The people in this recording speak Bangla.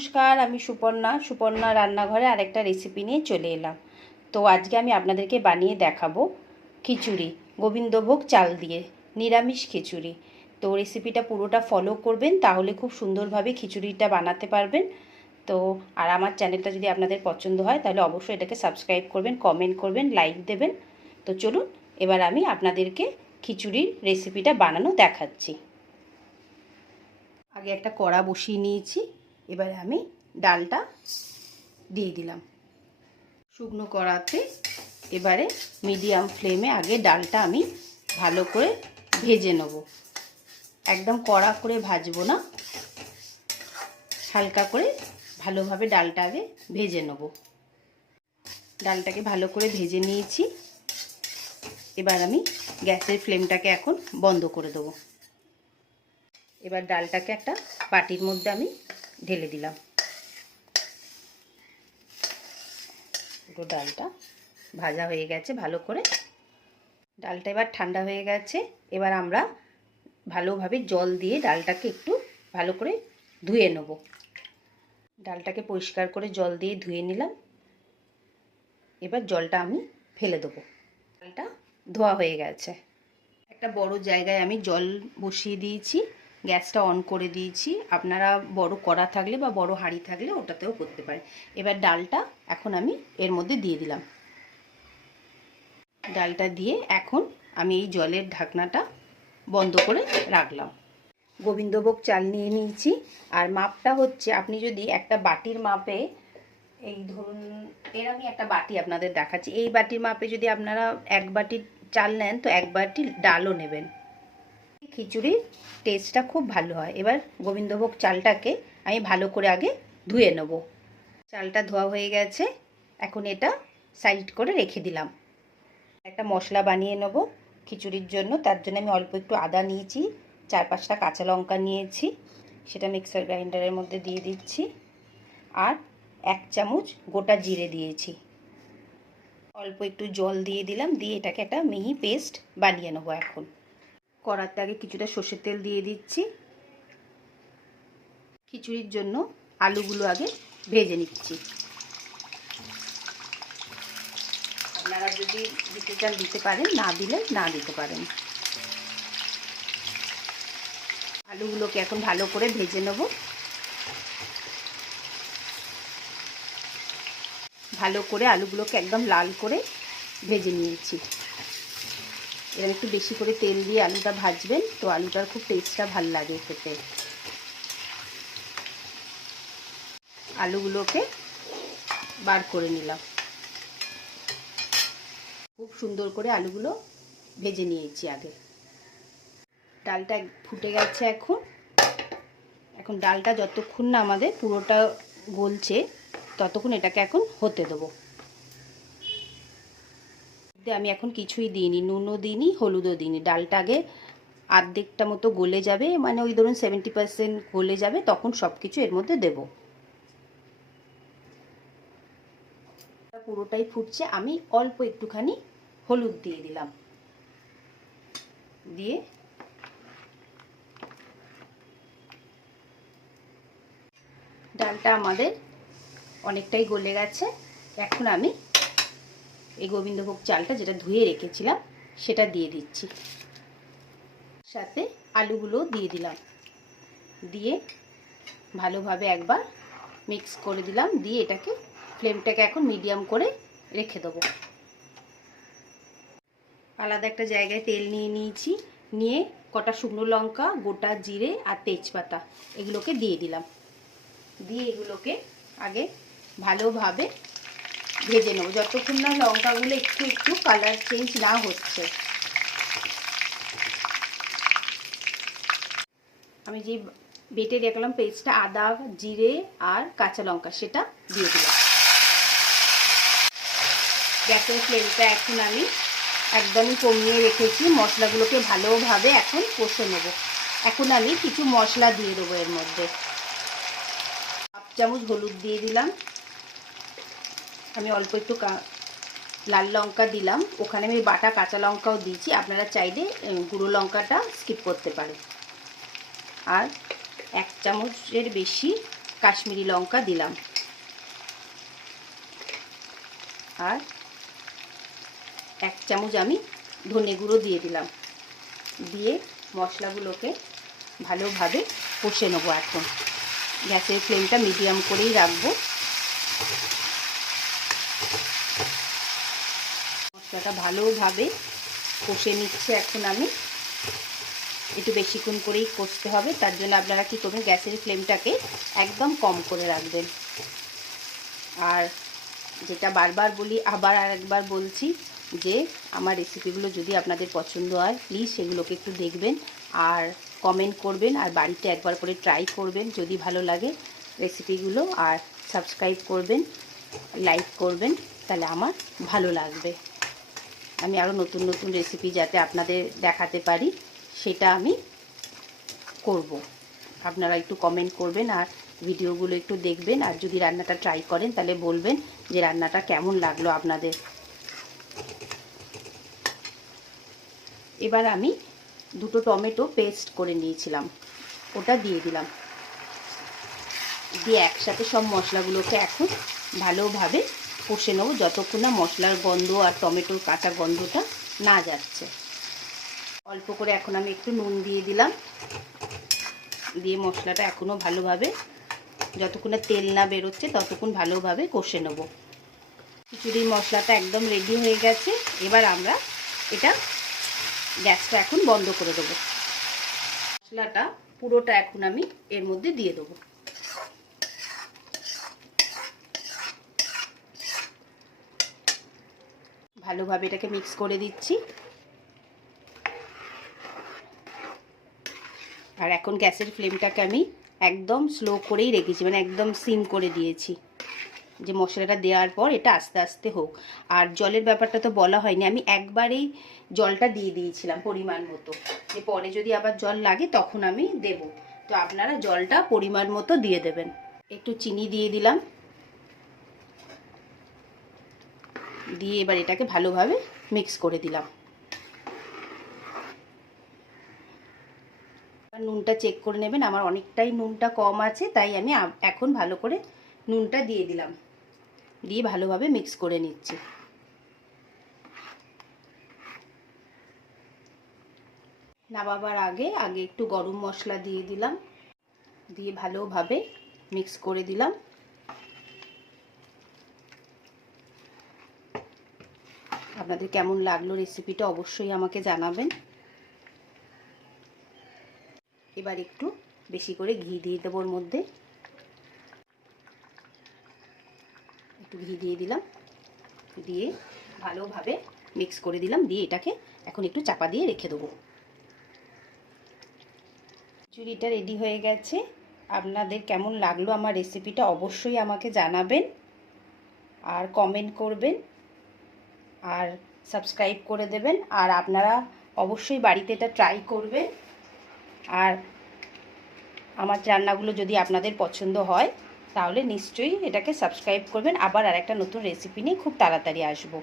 নমস্কার, আমি সুপর্ণা রান্নাঘরে আরেকটা রেসিপি নিয়ে চলে এলাম। তো আজকে আমি আপনাদেরকে বানিয়ে দেখাবো খিচুড়ি, গোবিন্দভোগ চাল দিয়ে নিরামিষ খিচুড়ি। তো রেসিপিটা পুরোটা ফলো করবেন, তাহলে খুব সুন্দরভাবে খিচুড়িটা বানাতে পারবেন। তো আর আমার চ্যানেলটা যদি আপনাদের পছন্দ হয় তাহলে অবশ্যই এটাকে সাবস্ক্রাইব করবেন, কমেন্ট করবেন, লাইক দেবেন। তো চলুন এবার আমি আপনাদেরকে খিচুড়ির রেসিপিটা বানানো দেখাচ্ছি। আগে একটা কড়া বসিয়ে নিয়েছি, এবারে আমি ডালটা দিয়ে দিলাম শুকনো কড়াতে। এবারে মিডিয়াম ফ্লেমে আগে ডালটা আমি ভালো করে ভেজে নেব। একদম কড়া করে ভাজবো না, হালকা করে ভালোভাবে ডালটা আগে ভেজে নেব। ডালটাকে ভালো করে ভেজে নিয়েছি। এবার আমি গ্যাসের ফ্লেমটাকে এখন বন্ধ করে দেবো। এবার ডালটাকে একটা বাটির মধ্যে আমি ঢেলে দিলাম। পুরো ডালটা ভাজা হয়ে গেছে ভালো করে। ডালটা এবার ঠান্ডা হয়ে গেছে। এবার আমরা ভালোভাবে জল দিয়ে ডালটাকে একটু ভালো করে ধুয়ে নেব। ডালটাকে পরিষ্কার করে জল দিয়ে ধুয়ে নিলাম। এবার জলটা আমি ফেলে দেবো। ডালটা ধোয়া হয়ে গেছে। একটা বড় জায়গায় আমি জল বসিয়ে দিয়েছি, গ্যাসটা অন করে দিয়েছি। আপনারা বড় কড়া থাকলে বা বড় হাঁড়ি থাকলে ওটাতেও করতে পারেন। এবার ডালটা এখন আমি এর মধ্যে দিয়ে দিলাম। ডালটা দিয়ে এখন আমি এই জলের ঢাকনাটা বন্ধ করে রাখলাম। গোবিন্দভোগ চাল নিয়ে নিয়েছি, আর মাপটা হচ্ছে, আপনি যদি একটা বাটির মাপে, এই ধরুন এর আমি একটা বাটি আপনাদের দেখাচ্ছি, এই বাটির মাপে যদি আপনারা এক বাটি চাল নেন তো এক বাটি ডালও নেবেন। খিচুড়ির টেস্টটা খুব ভালো হয়। এবার গোবিন্দভোগ চালটাকে আমি ভালো করে আগে ধুয়ে নেব। চালটা ধোয়া হয়ে গেছে, এখন এটা সাইড করে রেখে দিলাম। একটা মশলা বানিয়ে নেব খিচুড়ির জন্য। তার জন্য আমি অল্প একটু আদা নিয়েছি, 4-5টা কাঁচা লঙ্কা নিয়েছি, সেটা মিক্সার গ্রাইন্ডারের মধ্যে দিয়ে দিচ্ছি। আর 1 চামচ গোটা জিরে দিয়েছি। অল্প একটু জল দিয়ে দিলাম, দিয়ে এটাকে একটা মিহি পেস্ট বানিয়ে নেবো। এখন কড়াতে আগে কিছুটা সর্ষের তেল দিয়ে দিচ্ছি। খিচুড়ির জন্য আলুগুলো আগে ভেজে নিচ্ছি। আপনারা যদি দিতে চান দিতে পারেন, না দিলে না দিতে পারেন। আলুগুলোকে এখন ভালো করে ভেজে নেব। ভালো করে আলুগুলোকে একদম লাল করে ভেজে নিয়েছি। এবার একটু বেশি করে তেল দিয়ে আলুটা ভাজবেন, তো আলুটার খুব টেস্টটা ভালো লাগে খেতে। আলুগুলোকে বার করে নিলাম। খুব সুন্দর করে আলুগুলো ভেজে নিয়েছি আগে। ডালটা ফুটে গেছে। এখন ডালটা যতক্ষণ না আমাদের পুরোটা গলছে ততক্ষণ এটাকে এখন হতে দেবো। আমি এখন কিছুই দিইনি, নুনও দিইনি, হলুদও দিইনি। ডালটা আগে আর্ধেকটা মতো গলে যাবে, মানে ওই ধরুন 70% গলে যাবে, তখন সব কিছু এর মধ্যে দেব। পুরোটাই ফুটছে, আমি অল্প একটুখানি হলুদ দিয়ে দিলাম। দিয়ে ডালটা আমাদের অনেকটাই গলে গেছে। এখন আমি এই গোবিন্দভোগ চালটা যেটা ধুয়ে রেখেছিলাম সেটা দিয়ে দিচ্ছি। সাথে আলুগুলো দিয়ে দিলাম, দিয়ে ভালোভাবে একবার মিক্স করে দিলাম। দিয়ে এটাকে ফ্লেমটাকে এখন মিডিয়াম করে রেখে দেবো। আলাদা একটা জায়গায় তেল নিয়ে নিয়েছি, নিয়ে কটা শুকনো লঙ্কা, গোটা জিরে আর তেজপাতা এগুলোকে দিয়ে দিলাম। দিয়ে এগুলোকে আগে ভালোভাবে ভেজে নেবো যতক্ষণ না লঙ্কাগুলো একটু একটু কালার চেঞ্জ না হচ্ছে। আমি যে বেটে রাখলাম পেস্টটা, আদা, জিরে আর কাঁচা লঙ্কা, সেটা দিয়ে দিলাম। গ্যাসের ফ্লেমটা এখন আমি একদমই কমিয়ে রেখেছি। মশলাগুলোকে ভালোভাবে এখন কষে নেব। এখন আমি কিছু মশলা দিয়ে দেবো এর মধ্যে। 1 চামচ হলুদ দিয়ে দিলাম। আমি অল্প একটু লাল লঙ্কা দিলাম, ওখানে আমি বাটা কাঁচা লঙ্কাও দিয়েছি, আপনারা চাইলে গুঁড়ো লঙ্কাটা স্কিপ করতে পারেন। আর 1 চামচের বেশি কাশ্মীরি লঙ্কা দিলাম, আর 1 চামচ আমি ধনে গুঁড়ো দিয়ে দিলাম। দিয়ে মশলাগুলোকে ভালোভাবে কষে নেব। এখন গ্যাসের ফ্লেমটা মিডিয়াম করেই রাখবো। মশলাটা ভালোভাবে কষে নিচ্ছে। এখন আমি একটু বেশিক্ষণ করেই কষতে হবে, তার জন্য আপনারা কী করবেন, গ্যাসের ফ্লেমটাকে একদম কম করে রাখবেন। আর যেটা বারবার বলি, আবার আরেকবার বলছি, যে আমার রেসিপিগুলো যদি আপনাদের পছন্দ হয় প্লিজ সেগুলোকে একটু দেখবেন আর কমেন্ট করবেন, আর বাড়িতে একবার করে ট্রাই করবেন যদি ভালো লাগে রেসিপিগুলো, আর সাবস্ক্রাইব করবেন, লাইক করবেন, তাহলে আমার ভালো লাগবে। আমি আরও নতুন নতুন রেসিপি যাতে আপনাদের দেখাতে পারি সেটা আমি করব। আপনারা একটু কমেন্ট করবেন আর ভিডিওগুলো একটু দেখবেন, আর যদি রান্নাটা ট্রাই করেন তাহলে বলবেন যে রান্নাটা কেমন লাগলো আপনাদের। এবার আমি 2টো টমেটো পেস্ট করে নিয়েছিলাম, ওটা দিয়ে দিলাম। দিয়ে একসাথে সব মশলাগুলোকে এখন ভালোভাবে কষে নেব, যতক্ষণ না মশলার গন্ধ আর টমেটোর কাঁচা গন্ধটা না যাচ্ছে। অল্প করে এখন আমি একটু নুন দিয়ে দিলাম। দিয়ে মশলাটা এখনও ভালোভাবে, যতক্ষণ না তেল না বেরোচ্ছে ততক্ষণ ভালোভাবে কষে নেব। খিচুড়ির মশলাটা একদম রেডি হয়ে গেছে। এবার আমরা এটা গ্যাসটা এখন বন্ধ করে দেবো। মশলাটা পুরোটা এখন আমি এর মধ্যে দিয়ে দেবো। ভালোভাবে এটাকে মিক্স করে দিচ্ছি। আর এখন গ্যাসের ফ্লেমটাকে আমি একদম স্লো করেই রেখেছি, মানে একদম সিম করে দিয়েছি, যে মশলাটা দেওয়ার পর এটা আস্তে আস্তে হোক। আর জলের ব্যাপারটা তো বলা হয়নি, আমি একবারেই জলটা দিয়ে দিয়েছিলাম পরিমাণ মতো, যে পরে যদি আবার জল লাগে তখন আমি দেব। তো আপনারা জলটা পরিমাণ মতো দিয়ে দেবেন। একটু চিনি দিয়ে দিলাম, দিয়ে এবার এটাকে ভালোভাবে মিক্স করে দিলাম। নুনটা চেক করে নেবেন, আমার অনেকটাই নুনটা কম আছে, তাই আমি এখন ভালো করে নুনটা দিয়ে দিলাম। দিয়ে ভালোভাবে মিক্স করে নিচ্ছি। নামাবার আগে একটু গরম মশলা দিয়ে দিলাম, দিয়ে ভালোভাবে মিক্স করে দিলাম। আপনাদের কেমন লাগলো রেসিপিটা অবশ্যই আমাকে জানাবেন। এবার একটু বেশি করে ঘি দিয়ে দেবো, ওর মধ্যে একটু ঘি দিয়ে দিলাম, দিয়ে ভালোভাবে মিক্স করে দিলাম। দিয়ে এটাকে এখন একটু চাপা দিয়ে রেখে দেবো। খিচুড়িটা রেডি হয়ে গেছে। আপনাদের কেমন লাগলো আমার রেসিপিটা অবশ্যই আমাকে জানাবেন, আর কমেন্ট করবেন, আর সাবস্ক্রাইব করে দেবেন। আর আপনারা অবশ্যই বাড়িতে এটা ট্রাই করবেন। আর আমার রান্নাগুলো যদি আপনাদের পছন্দ হয় তাহলে নিশ্চয়ই এটাকে সাবস্ক্রাইব করবেন। আবার আরেকটা নতুন রেসিপি নিয়ে খুব তাড়াতাড়ি আসবো।